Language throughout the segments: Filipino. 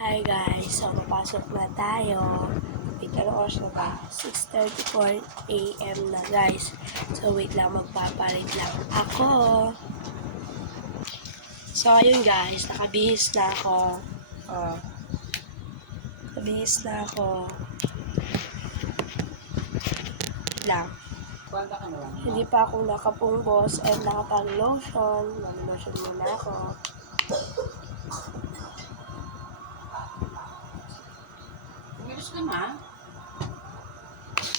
Hi guys, so papasok na tayo. Wait, ano oras na ba? 6:34 AM na guys. So wait lang, magpapalit lang ako. So ayun guys, nakabihis na ako. Nakabihis na ako. Lang. Hindi pa ako nakapungbos and nakapag-lotion. Mag-lotion muna ako. Umilos ka na?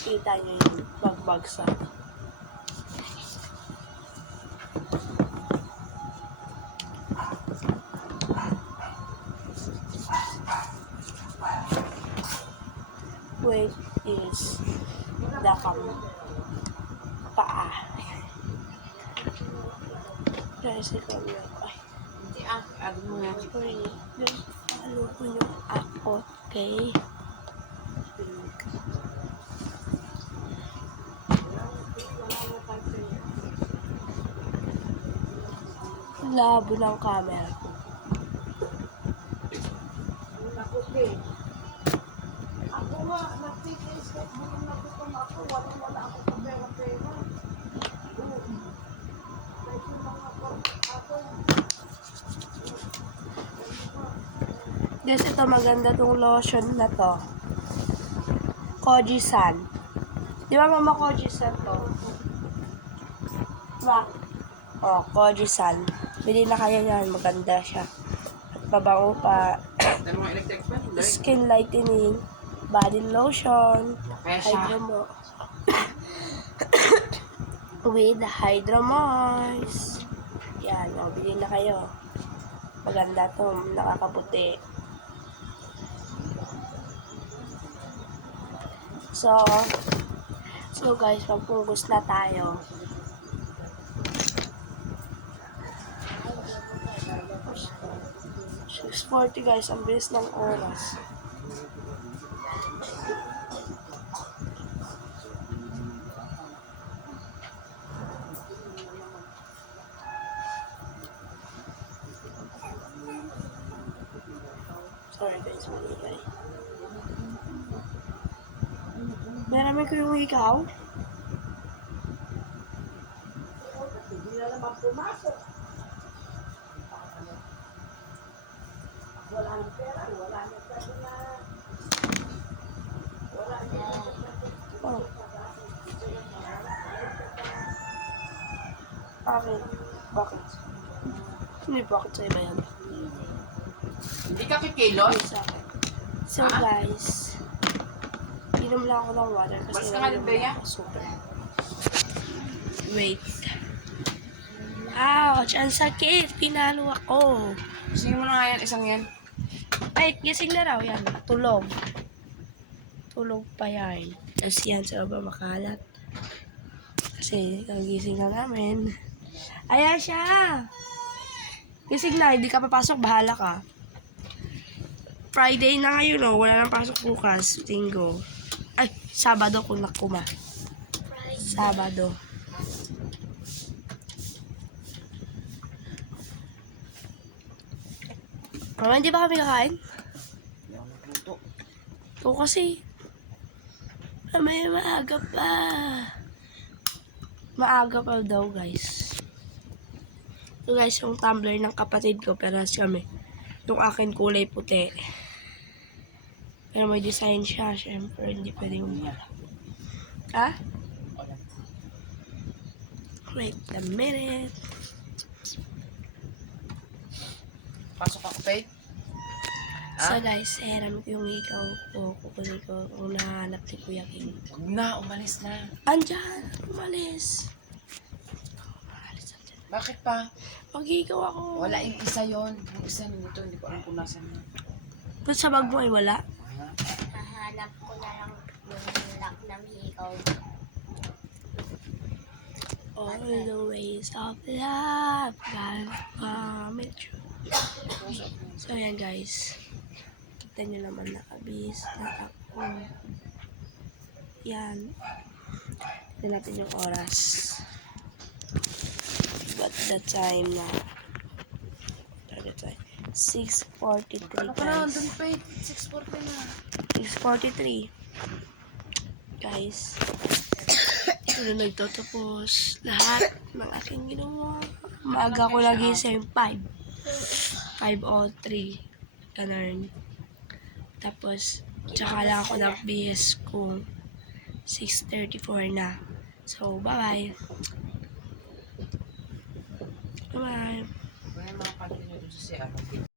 Kita niyo yung bagbagsak. Wait is the paa. Guys, ikaw yun. Ay, Hindi ano mo nga. sorry. Guys, follow ko yung ako, okay? Labo ng camera. Ako nga, nagtitestet mo yung nagutom ako, wala ako sa pera-pera. Kasi mga ako, Guys, ito maganda tong lotion na to. Koji-san. Di ba mama Koji-san to? Diba? Oh, Koji-san. Bili na kayo yan. Maganda siya. At mabango pa. Ano mga electric fan? Skin lightening. Body lotion. Kaya siya. Hydro mo. With Hydro Moist. Yan. O, bili na kayo. Maganda to. Nakakaputi. So guys, magpunggus na tayo. It's 40 guys, ang bilis ng oras. Sorry guys, maligay. Marami ko yung ikaw. hindi na naman pumasok. Wala ng pera, wala ng pera na. Wala niya. Oh. Bakit? Bakit? Hindi, bakit sa iba yan? Hindi ka kikilos? Sa akin. So guys, inom lang ako ng water kasi Basta ka nainom Bea? ako super. Wait. Ouch! Ang sakit! Pinalo ako. Sige mo na nga yan, isang yan. Ay, gising na raw yan. Tulog. Tulog pa yan. Tapos yan sa baba makalat. Kasi gising na namin. Ayan siya! Gising na, hindi ka papasok, bahala ka. Friday na ngayon, no? Wala nang pasok bukas. Linggo. Ay, Sabado kung nakuma. Sabado. Mama, hindi ba kami kakain? Hindi ako nagluto. Oo kasi. Mamaya maaga pa. Maaga pa daw, guys. Ito guys, yung tumbler ng kapatid ko, peras kami. Yung akin kulay puti. Pero may design siya, syempre, hindi pwede yung wala. Ha? Wait a minute. Pasok ako, Faye. So guys, hiram ko yung ikaw ko. Kukunin ko kung nahanap ni Kuya King. Huwag na, umalis na. Andyan! Umalis! Umalis, andyan. Bakit pa? Mag-ikaw ako. Wala yung isa yon. Yung isa nito, hindi ko alam kung nasan na. Ba't sa bag mo ay wala? Nahanap ko na lang yung lock ng hikaw. All the ways of love. Gotta vomit you. So yan guys. Kita nyo naman nakabis na ako. Yan. Tignan natin yung oras. But the time na. The time. 6:43 Ano ka na? guys. Doon pa 6:40 na. 6:43. Guys, ito na nagtatapos lahat ng aking ginawa. Maaga ko nagising 5:03. Ganun. Tapos, tsaka lang ako nagbihis kung 6:34 na. So, bye-bye. Bye-bye. Kaya mga pagkino doon sa CR.